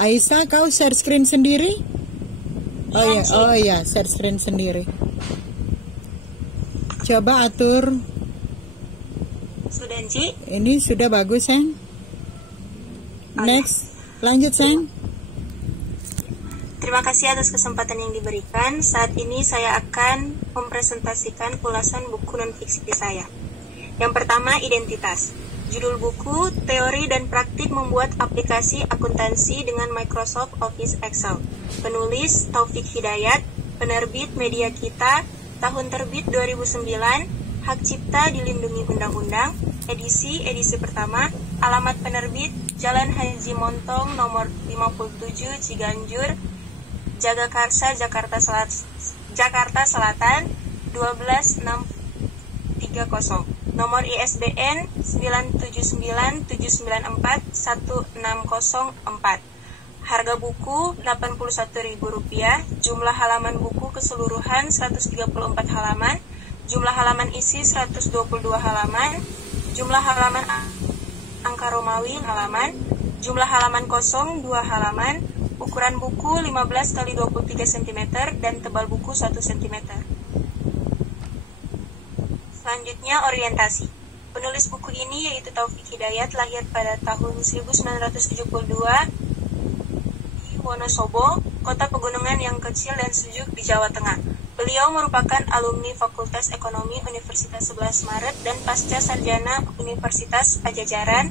Aisyah, kau share screen sendiri? Oh iya, share screen sendiri. Coba atur. Sudah, Ci? Ini sudah bagus, Sen. Next, lanjut, Sen. Terima kasih atas kesempatan yang diberikan. Saat ini saya akan mempresentasikan ulasan buku non-fiksi saya. Yang pertama, identitas. Judul buku, Teori dan Praktik Membuat Aplikasi Akuntansi dengan Microsoft Office Excel. Penulis, Taufik Hidayat. Penerbit, Media Kita. Tahun terbit 2009. Hak cipta dilindungi undang-undang. Edisi pertama. Alamat penerbit, Jalan Haji Montong, nomor 57, Ciganjur, Jagakarsa, Jakarta Selatan, 12630. Nomor ISBN 97979416004. Harga buku Rp81.000. Jumlah halaman buku keseluruhan 134 halaman. Jumlah halaman isi 122 halaman. Jumlah halaman angka Romawi halaman. Jumlah halaman kosong 2 halaman. Ukuran buku 15 x 23 cm dan tebal buku 1 cm. Selanjutnya, orientasi. Penulis buku ini yaitu Taufik Hidayat, lahir pada tahun 1972 di Wonosobo, kota pegunungan yang kecil dan sejuk di Jawa Tengah. Beliau merupakan alumni Fakultas Ekonomi Universitas 11 Maret dan pasca sarjana Universitas Pajajaran.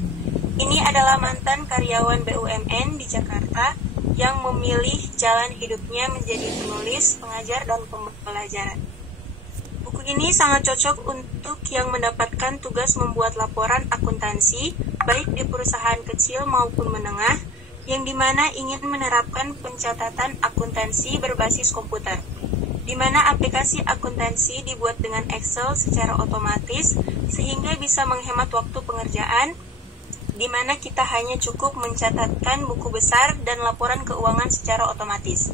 Ini adalah mantan karyawan BUMN di Jakarta yang memilih jalan hidupnya menjadi penulis, pengajar, dan pembelajaran. Buku ini sangat cocok untuk yang mendapatkan tugas membuat laporan akuntansi, baik di perusahaan kecil maupun menengah, yang dimana ingin menerapkan pencatatan akuntansi berbasis komputer, di mana aplikasi akuntansi dibuat dengan Excel secara otomatis, sehingga bisa menghemat waktu pengerjaan, di mana kita hanya cukup mencatatkan buku besar dan laporan keuangan secara otomatis.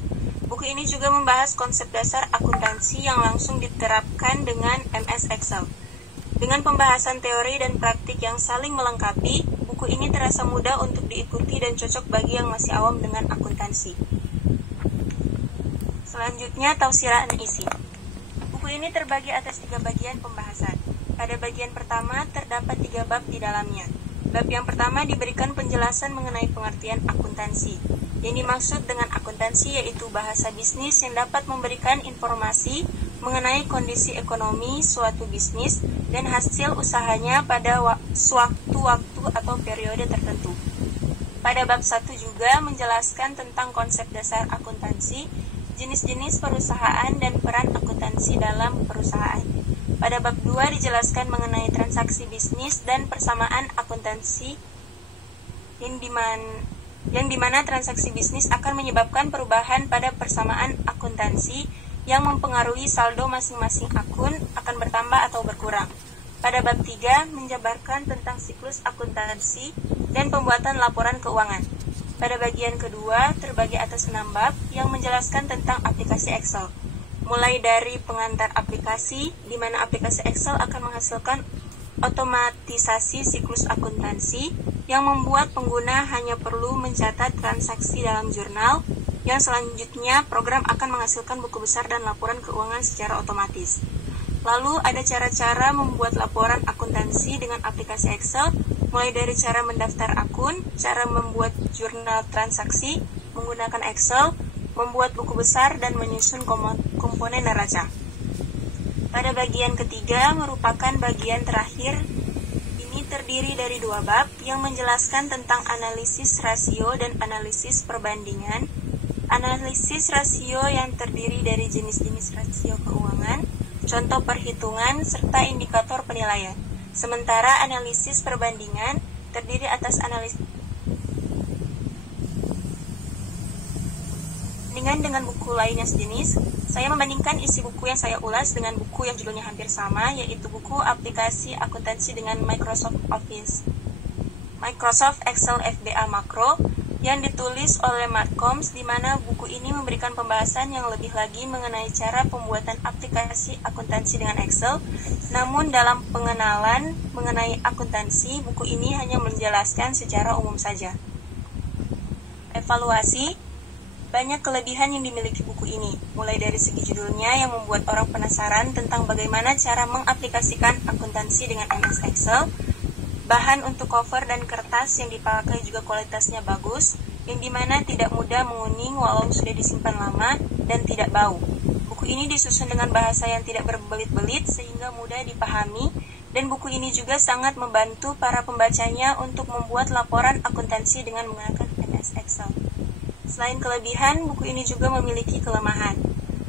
Buku ini juga membahas konsep dasar akuntansi yang langsung diterapkan dengan MS Excel. Dengan pembahasan teori dan praktik yang saling melengkapi, buku ini terasa mudah untuk diikuti dan cocok bagi yang masih awam dengan akuntansi. Selanjutnya, tausiran isi. Buku ini terbagi atas 3 bagian pembahasan. Pada bagian pertama, terdapat 3 bab di dalamnya. Bab yang pertama diberikan penjelasan mengenai pengertian akuntansi. Yang dimaksud dengan akuntansi yaitu bahasa bisnis yang dapat memberikan informasi mengenai kondisi ekonomi suatu bisnis dan hasil usahanya pada sewaktu-waktu atau periode tertentu. Pada bab 1 juga menjelaskan tentang konsep dasar akuntansi, jenis-jenis perusahaan dan peran akuntansi dalam perusahaan. Pada bab 2 dijelaskan mengenai transaksi bisnis dan persamaan akuntansi yang dimana transaksi bisnis akan menyebabkan perubahan pada persamaan akuntansi yang mempengaruhi saldo masing-masing akun akan bertambah atau berkurang. Pada bab 3 menjabarkan tentang siklus akuntansi dan pembuatan laporan keuangan. Pada bagian kedua terbagi atas 6 bab yang menjelaskan tentang aplikasi Excel. Mulai dari pengantar aplikasi, di mana aplikasi Excel akan menghasilkan otomatisasi siklus akuntansi yang membuat pengguna hanya perlu mencatat transaksi dalam jurnal, yang selanjutnya program akan menghasilkan buku besar dan laporan keuangan secara otomatis. Lalu ada cara-cara membuat laporan akuntansi dengan aplikasi Excel, mulai dari cara mendaftar akun, cara membuat jurnal transaksi menggunakan Excel, membuat buku besar, dan menyusun komponen neraca. Pada bagian ketiga merupakan bagian terakhir. Ini terdiri dari 2 bab yang menjelaskan tentang analisis rasio dan analisis perbandingan. Analisis rasio yang terdiri dari jenis-jenis rasio keuangan, contoh perhitungan, serta indikator penilaian. Sementara analisis perbandingan terdiri atas analisis dengan buku lainnya sejenis. Saya membandingkan isi buku yang saya ulas dengan buku yang judulnya hampir sama, yaitu buku aplikasi akuntansi dengan Microsoft Office, Microsoft Excel FBA Makro, yang ditulis oleh Marcoms, di mana buku ini memberikan pembahasan yang lebih lagi mengenai cara pembuatan aplikasi akuntansi dengan Excel. Namun dalam pengenalan mengenai akuntansi, buku ini hanya menjelaskan secara umum saja. Evaluasi. Banyak kelebihan yang dimiliki buku ini, mulai dari segi judulnya yang membuat orang penasaran tentang bagaimana cara mengaplikasikan akuntansi dengan MS Excel. Bahan untuk cover dan kertas yang dipakai juga kualitasnya bagus, yang dimana tidak mudah menguning walau sudah disimpan lama dan tidak bau. Buku ini disusun dengan bahasa yang tidak berbelit-belit sehingga mudah dipahami, dan buku ini juga sangat membantu para pembacanya untuk membuat laporan akuntansi dengan menggunakan MS Excel. Selain kelebihan, buku ini juga memiliki kelemahan.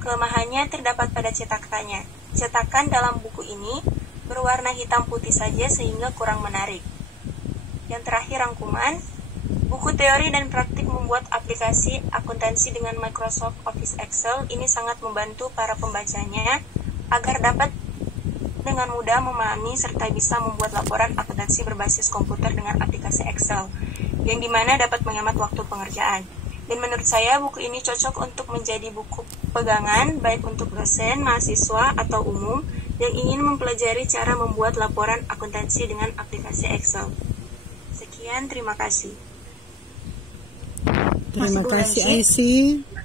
Kelemahannya terdapat pada cetakannya. Cetakan dalam buku ini berwarna hitam putih saja sehingga kurang menarik. Yang terakhir rangkuman, buku teori dan praktik membuat aplikasi akuntansi dengan Microsoft Office Excel ini sangat membantu para pembacanya agar dapat dengan mudah memahami serta bisa membuat laporan akuntansi berbasis komputer dengan aplikasi Excel, yang dimana dapat menghemat waktu pengerjaan. Dan menurut saya buku ini cocok untuk menjadi buku pegangan baik untuk dosen, mahasiswa, atau umum yang ingin mempelajari cara membuat laporan akuntansi dengan aplikasi Excel. Sekian, terima kasih. Terima kasih, Aisyah.